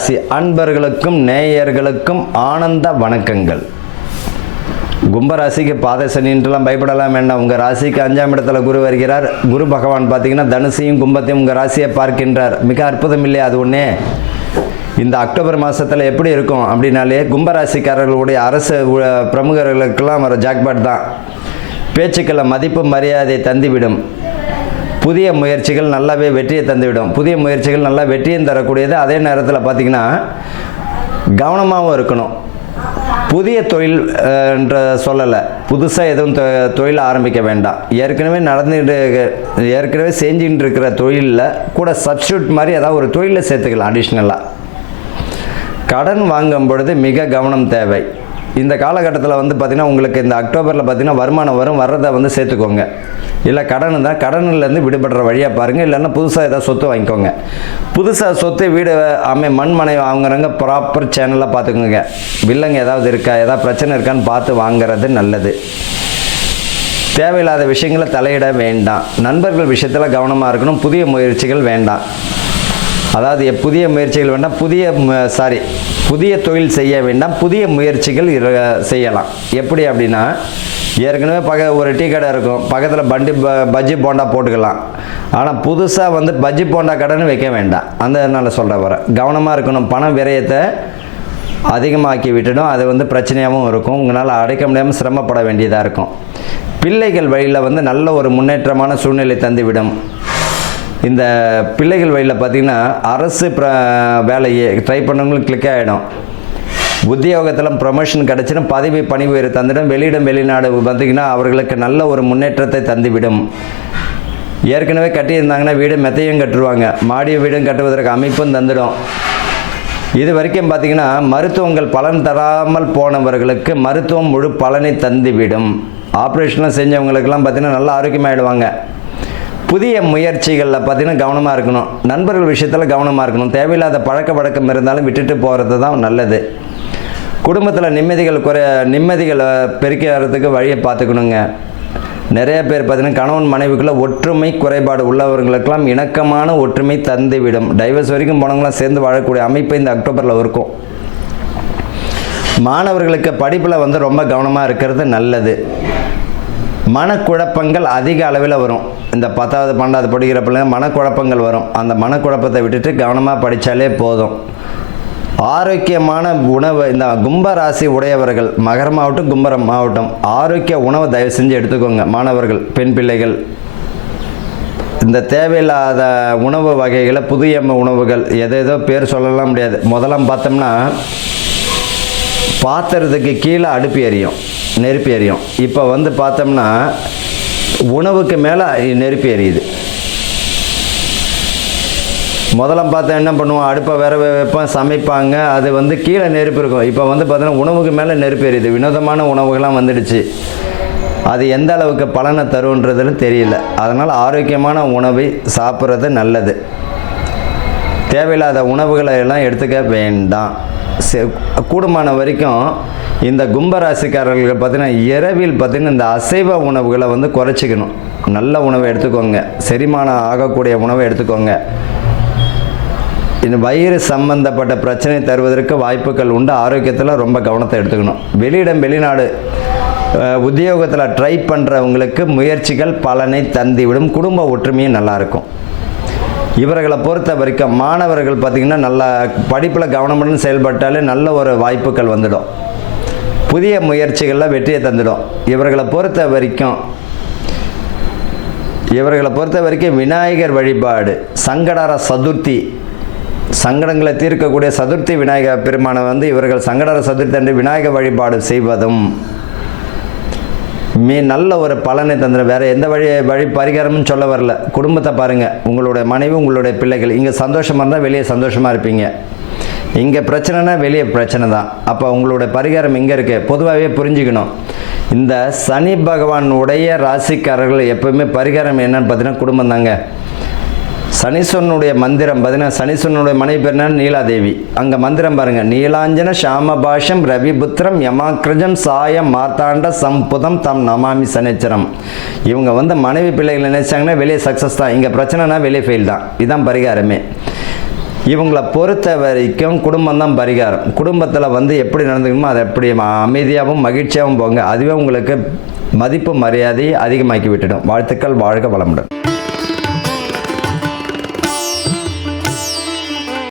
கும்பராசி அன்பர்களுக்கும் நேயர்களுக்கும் ஆனந்த வணக்கங்கள். கும்பராசிக்கு பாத சனின்ட்டுலாம் பயப்படலாம் வேண்டாம். உங்கள் ராசிக்கு 5ஆம் இடத்துல குரு வருகிறார். குரு பகவான் பார்த்தீங்கன்னா தனுசையும் கும்பத்தையும் உங்கள் ராசியை பார்க்கின்றார். மிக அற்புதம் இல்லையா? அது ஒன்றே இந்த அக்டோபர் மாதத்தில் எப்படி இருக்கும் அப்படின்னாலே கும்பராசிக்காரர்களுடைய அரசு பிரமுகர்களுக்கெல்லாம் வர ஜாக்பாட் தான். பேச்சுக்களை மதிப்பு மரியாதை தந்துவிடும். புதிய முயற்சிகள் நல்லாவே வெற்றியை தந்துவிடும். புதிய முயற்சிகள் நல்லா வெற்றியும் தரக்கூடியது. அதே நேரத்தில் பார்த்திங்கன்னா கவனமாகவும் இருக்கணும். புதிய தொழில் என்ற சொல்லலை, புதுசாக எதுவும் தொழில் ஆரம்பிக்க வேண்டாம். ஏற்கனவே செஞ்சுட்டு இருக்கிற தொழிலில் கூட சப்ஸ்டியூட் மாதிரி ஏதாவது ஒரு தொழிலில் சேர்த்துக்கலாம். அடிஷ்னலாக கடன் வாங்கும் பொழுது மிக கவனம் தேவை. இந்த காலகட்டத்தில் பார்த்திங்கன்னா உங்களுக்கு இந்த அக்டோபரில் பார்த்திங்கன்னா வருமானம் வர்றதை சேர்த்துக்கோங்க. இல்லை கடன் தான், கடனிலேருந்து விடுபடுற வழியாக பாருங்கள். இல்லைன்னா புதுசாக ஏதாவது சொத்து வாங்கிக்கோங்க. புதுசாக சொத்து வீடு மண்மனை வாங்குறவங்க ப்ராப்பர் சேனலாக பார்த்துக்கோங்க. வில்லங்க ஏதாவது இருக்கா, ஏதாவது பிரச்சனை இருக்கான்னு பார்த்து வாங்கிறது நல்லது. தேவையில்லாத விஷயங்களை தலையிட வேண்டாம். நண்பர்கள் விஷயத்தில் கவனமாக இருக்கணும். புதிய முயற்சிகள் வேண்டாம். அதாவது புதிய முயற்சிகள் வேண்டாம், புதிய தொழில் செய்ய வேண்டாம். புதிய முயற்சிகள் செய்யலாம். எப்படி அப்படின்னா, ஏற்கனவே ஒரு டீ கடை இருக்கும், பக்கத்தில் பஜ்ஜி போண்டா போட்டுக்கலாம். ஆனால் புதுசாக பஜ்ஜி போண்டா கடைன்னு வைக்க வேண்டாம். அதனால் சொல்கிறேன், கவனமாக இருக்கணும். பண விரயத்தை அதிகமாக்கி விட்டுடும். அது பிரச்சனையாகவும் இருக்கும். உங்களால் அடைக்க முடியாமல் சிரமப்பட வேண்டியதாக இருக்கும். பிள்ளைகள் வழியில் நல்ல ஒரு முன்னேற்றமான சூழ்நிலை தந்துவிடும். இந்த பிள்ளைகள் வழியில் பார்த்திங்கன்னா அரசு வேலையை ட்ரை பண்ணவங்களுக்கு கிளிக் ஆகிடும். உத்தியோகத்தில் ப்ரமோஷன் கிடச்சிடும். பதவி பணி உயர்வு தந்துடும். வெளிநாடு பார்த்திங்கன்னா அவர்களுக்கு நல்ல ஒரு முன்னேற்றத்தை தந்துவிடும். ஏற்கனவே கட்டியிருந்தாங்கன்னா வீடு மெத்தையும் கட்டுருவாங்க. மாடிய வீடும் கட்டுவதற்கு அமைப்பும் தந்துடும். இது வரைக்கும் பார்த்திங்கன்னா மருத்துவங்கள் பலன் தராமல் போனவர்களுக்கு மருத்துவம் முழு பலனை தந்துவிடும். ஆப்ரேஷன்லாம் செஞ்சவங்களுக்கெல்லாம் பார்த்திங்கன்னா நல்லா ஆரோக்கியமாகிடுவாங்க. புதிய முயற்சிகளில் பார்த்திங்கன்னா கவனமாக இருக்கணும். நண்பர்கள் விஷயத்தில் கவனமாக இருக்கணும். தேவையில்லாத பழக்க வழக்கம் இருந்தாலும் விட்டுட்டு போகிறது தான் நல்லது. குடும்பத்தில் நிம்மதிகளை பெருக்கிறதுக்கு வழியை பார்த்துக்கணுங்க. நிறைய பேர் பார்த்திங்கன்னா கணவன் மனைவிக்குள்ளே ஒற்றுமை குறைபாடு உள்ளவர்களுக்கெல்லாம் இணக்கமான ஒற்றுமை தந்துவிடும். டைவர்ஸ் வரைக்கும் போனவங்களாம் சேர்ந்து வாழக்கூடிய அமைப்பு இந்த அக்டோபரில் இருக்கும். மாணவர்களுக்கு படிப்பில் ரொம்ப கவனமாக இருக்கிறது நல்லது. மனக்குழப்பங்கள் அதிக அளவில் வரும். இந்த 10வது 12வது படிக்கிற பிள்ளைங்க மனக்குழப்பங்கள் வரும். அந்த மனக்குழப்பத்தை விட்டுட்டு கவனமாக படித்தாலே போதும். ஆரோக்கியமான உணவு இந்த கும்பராசி உடையவர்கள், மகரம் ஆகட்டும் கும்பரம் ஆகட்டும், ஆரோக்கிய உணவை தயவு செஞ்சு எடுத்துக்கோங்க. மாணவர்கள், பெண் பிள்ளைகள் இந்த தேவையில்லாத உணவு வகைகளை, புதிய உணவுகள் எதேதோ பேர் சொல்லலாம் முடியாது. முதலாம் பார்த்தோம்னா பாத்திரத்துக்கு கீழே அடுப்பு எரியும், நெருப்பு எரியும். இப்போ பார்த்தோம்னா உணவுக்கு மேலே நெருப்பு எரியுது. முதல்ல பார்த்தா என்ன பண்ணுவோம், அடுப்பை வேற வைப்போம், சமைப்பாங்க. அது கீழே நெருப்பு இருக்கும். இப்போ பார்த்தோன்னா உணவுக்கு மேலே நெருப்பு எரியுது. வினோதமான உணவுகள்லாம் வந்துடுச்சு. அது எந்த அளவுக்கு பலனை தருன்றதுன்னு தெரியல. அதனால் ஆரோக்கியமான உணவை சாப்பிட்றது நல்லது. தேவையில்லாத உணவுகளை எல்லாம் எடுத்துக்க வேண்டாம். கூடுமான வரைக்கும் இந்த கும்பராசிக்காரர்களுக்கு பார்த்திங்கன்னா இரவில் பார்த்திங்கன்னா இந்த அசைவ உணவுகளை குறைச்சிக்கணும். நல்ல உணவை எடுத்துக்கோங்க. செரிமானம் ஆகக்கூடிய உணவை எடுத்துக்கோங்க. இந்த வயிறு சம்பந்தப்பட்ட பிரச்சனை தருவதற்கு வாய்ப்புகள் உண்டு. ஆரோக்கியத்தில் ரொம்ப கவனத்தை எடுத்துக்கணும். வெளிநாடு உத்தியோகத்தில் ட்ரை பண்ணுறவங்களுக்கு முயற்சிகள் பலனை தந்துவிடும். குடும்ப ஒற்றுமையும் நல்லாயிருக்கும். இவர்களை பொறுத்த வரைக்கும் மாணவர்கள் பார்த்திங்கன்னா நல்லா படிப்பில் கவனமுடன் செயல்பட்டாலே நல்ல ஒரு வாய்ப்புகள் வந்துடும். புதிய முயற்சிகளில் வெற்றியை தந்துடும். இவர்களை பொறுத்த வரைக்கும் விநாயகர் வழிபாடு, சங்கடஹர சதுர்த்தி, சங்கடங்களை தீர்க்கக்கூடிய சதுர்த்தி விநாயகர் பெருமானை இவர்கள் சங்கடஹர சதுர்த்தி அன்று விநாயகர் வழிபாடு செய்வதும் நல்ல ஒரு பலனை தந்துடும். வேறு எந்த வழி பரிகாரமும் சொல்ல வரல. குடும்பத்தை பாருங்கள். உங்களுடைய மனைவி, உங்களுடைய பிள்ளைகள் இங்கே சந்தோஷமாக இருந்தால் வெளியே சந்தோஷமாக இருப்பீங்க. இங்கே பிரச்சனைனா வெளியே பிரச்சனை தான். அப்போ உங்களுடைய பரிகாரம் எங்கே இருக்குது? பொதுவாகவே புரிஞ்சுக்கணும். இந்த சனி பகவானுடைய ராசிக்காரர்கள் எப்போவுமே பரிகாரம் என்னன்னு பார்த்தீங்கன்னா குடும்பம் தாங்க. சனீஸ்வரனுடைய மந்திரம் பார்த்தீங்கன்னா, சனீஸ்வரனுடைய மனைவி பேர்னா நீலாதேவி. அங்கே மந்திரம் பாருங்கள், நீலாஞ்சன ஷாமபாஷம் ரவிபுத்திரம் யமாக்கிரஜம் சாயம் மார்த்தாண்ட சம்புதம் தம் நமாமி சனிச்சரம். இவங்க மனைவி பிள்ளைகள் நினைச்சாங்கன்னா வெளியே சக்ஸஸ் தான். இங்கே பிரச்சனைனா வெளியே ஃபெயில் தான். இதுதான் பரிகாரமே. இவங்களை பொறுத்த வரைக்கும் குடும்பம் தான் பரிகாரம். குடும்பத்தில் வந்து எப்படி நடந்துக்கணுமோ அதை எப்படி அமைதியாகவும் மகிழ்ச்சியாகவும் போங்க. அதுவே உங்களுக்கு மதிப்பு மரியாதையை அதிகமாக்கி விட்டுடும். வாழ்த்துக்கள். வாழ்க வளமுடன்.